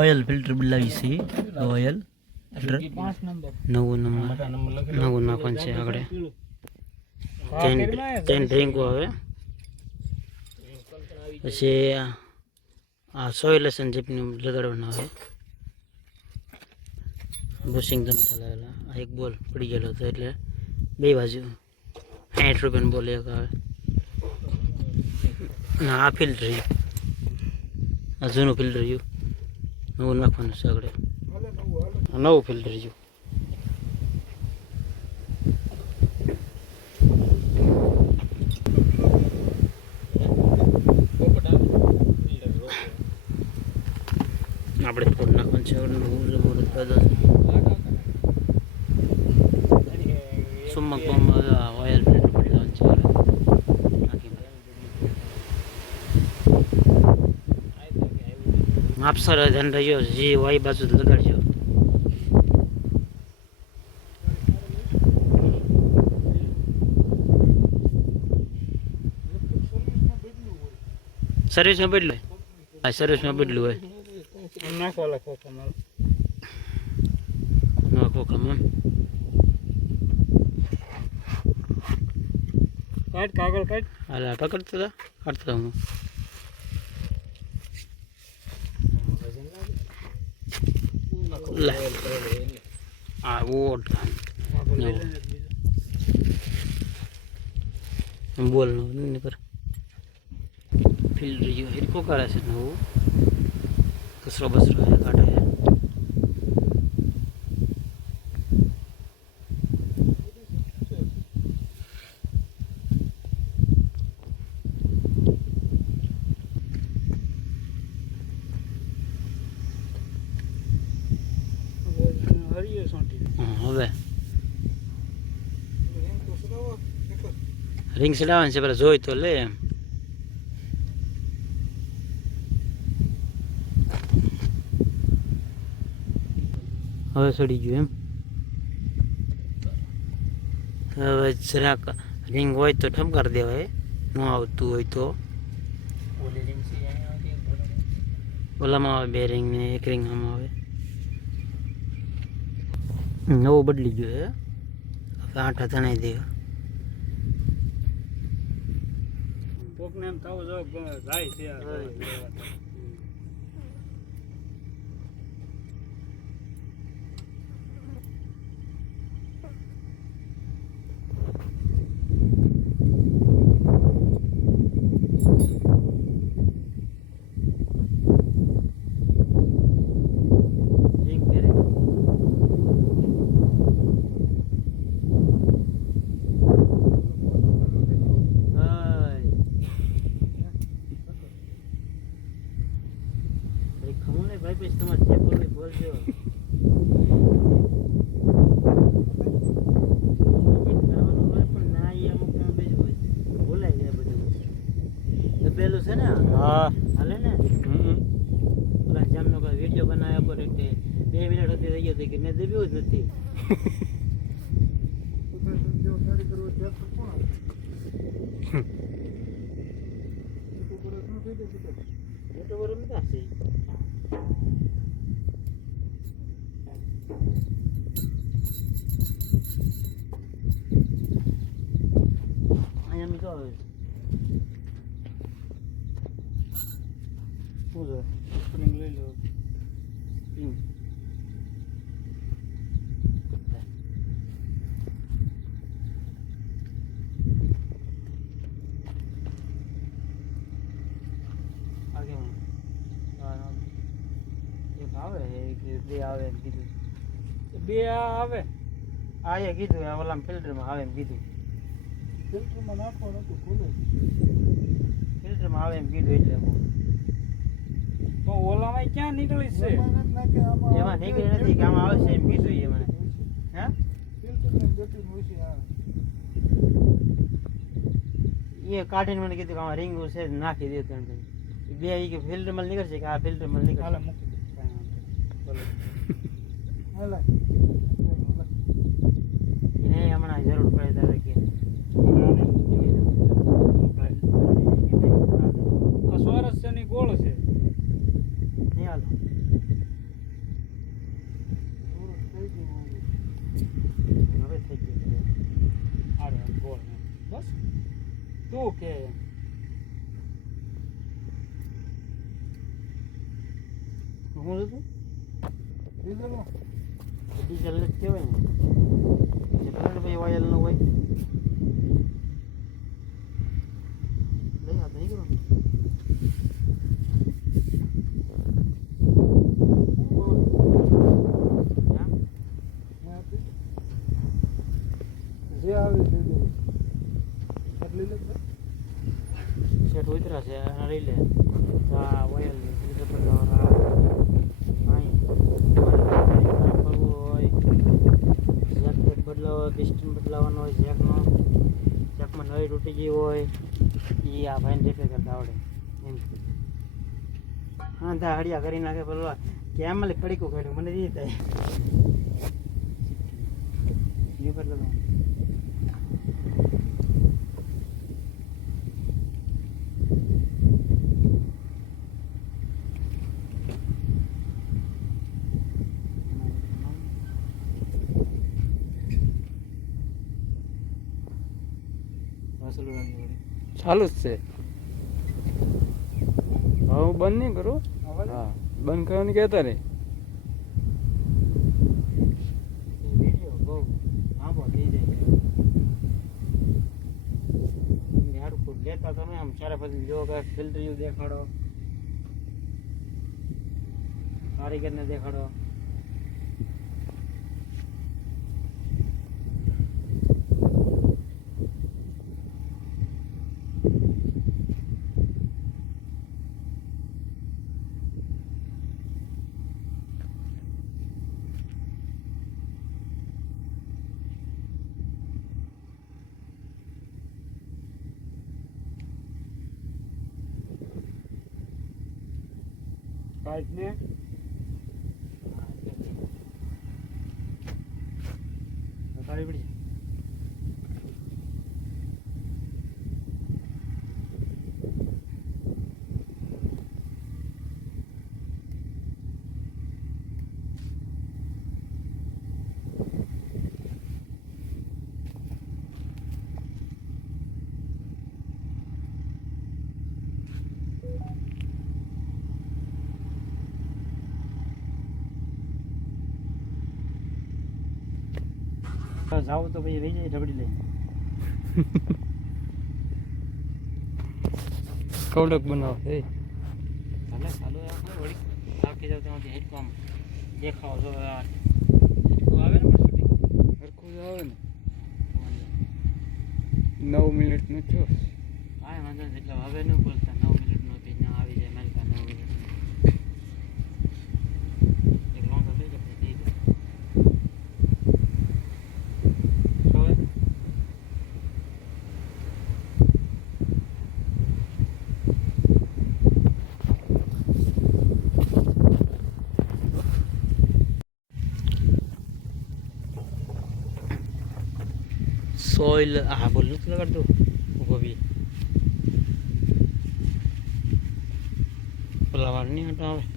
Oil filter બદલાવી છે. Oil filter 9 નાખવાનું છે આગળ. 10 ડ્રિંકો આવે પછી આ સોય લસણ જેટલું લગાડવાનું આવે. બુશિંગ જમતા લાવેલા આ એક બોલ પડી ગયેલો હતો એટલે બે બાજુ 60 રૂપિયાનો બોલ એક આવે. ના આ ફિલ્ટર આ જૂનું ફિલ્ટર રહ્યું નવું નાખવાનું છે આગળ. નવું ફિલ્ટર રહ્યું. આપણે થોડું નાખવાનું છે સુમક ઓઇલ ફિલ્ટર બદલાવાનું છે માપસર ધ્યાન રહ્યો જે વાય બાજુ લગાડજો. સર્વિસમાં બદલું હોય સર્વિસમાં બદલું હોય ખોખામાં કાગળ કાઢ હાલ પકડતા કાઢતા હું હા ઓટ બોલ નું પર ફિલ્ટર જો હિરકો કરે છે નવું કચરો બસરો કાઢે છે. હવે રિંગ ચડાવવાની છે પેલા જોઈ તો લે એમ. હવે ચડી ગયું એમ. હવે જરાક રિંગ હોય તો ઠમકાર દેવાય ન આવતું હોય તો ઓલામાં આવે 2 રિંગ ને 1 રિંગ આમાં આવે. નવું બદલી ગયું હે હવે આટા તણાઈ દે. કોકને એમ થવું જો જાય છે ભાઈ પછી તમારે જે બોલવી બોલજો. કરવાનું હોય પણ ના એ અમુક બીજું હોય બોલાય જાય બધું દબેલું છે ને. હા હાલે ને. ઓલા જામનો કોઈ વિડીયો બનાવ્યા પર એટલે 2 મિનિટ હતી રહી હતી કે મેં દબ્યું જ નથી. મોટો બરો નથી આપશે. અહીંયા મી તો આવે શું છે સ્પ્રિંગ લઈ લો. આવે એમ કીધું 2 આવે આ એ કીધું ઓલા ફિલ્ટરમાં આવે એમ કીધું. ફિલ્ટરમાં નાખવાનું હતું ખુલે ફિલ્ટરમાં આવે એમ કીધું એટલે તો ઓલામાં ક્યાં નીકળી છે એમાં નીકળી નથી કે આમાં આવશે એમ કીધું એ મને. હે ફિલ્ટરની ગતિ ઓછી આવે એ કાઢીને મને કીધું કે આમાં રીંગ છે નાખી દે 2 કે ફિલ્ટરમાં નીકળશે કે આ ફિલ્ટરમાં નીકળશે. એને હમણાં જરૂર પડે ત્યારે કે સોરસ છે ની ગોળ છે નહીં હાલો તું કે હું હતું ડીઝલ જ કહેવાય ને જેટલા ભાઈ ઓઇલ નો હોય લઈ આ નહીં કરો જે આવે તે કેટલી લે સેટ ઉતરા છે આ લઈ લે આ ઓઇલ ફિલ્ટર બદલાવા આઈ કરવું હોય જેક બદલાવો પિસ્ટન બદલાવાનો હોય જેકનો જેકમાં નળી તૂટી ગઈ હોય એ આ ભાઈને રિપેર કરતા આવડે એમ હા દા હડિયા કરી નાખે બોલવા કેમ લે પડીકું કાઢ્યું મને એ થાય એ બદલાવાનું ચાલુ જ છે હું બંધ નહીં કરું હા બંધ કરવાની કહેતા નહીં વિડીયો બહુ લાંબો થઈ જાય હાડકું લેતા તમે આમ ચારે પછી જો કે ફિલ્ટર યુ દેખાડો કારીગરને દેખાડો પાઇપ ને કાઢી પડી જાવ તો ભાઈ રહી જાય ઢબડી લઈને કવડક બનાવો એ ચાલે ચાલો આપણે વળી થાકી જાવ ત્યાંથી હેડકો આમ દેખાવ જો હેડકો આવે ને પણ શૂટિંગ હરખું જ આવે ને 9 મિનિટનું છો હા વાંધો નહીં એટલે હવે ન બોલતા 9 મિનિટનો પેજ ના આવી જાય મારી પાસે 9 મિનિટ એક લોંગ થઈ જાય દઈ દે સોઇલ હા બોલ નથી લગાડતું ગોબી પેલા વાર નહીં હટો આવે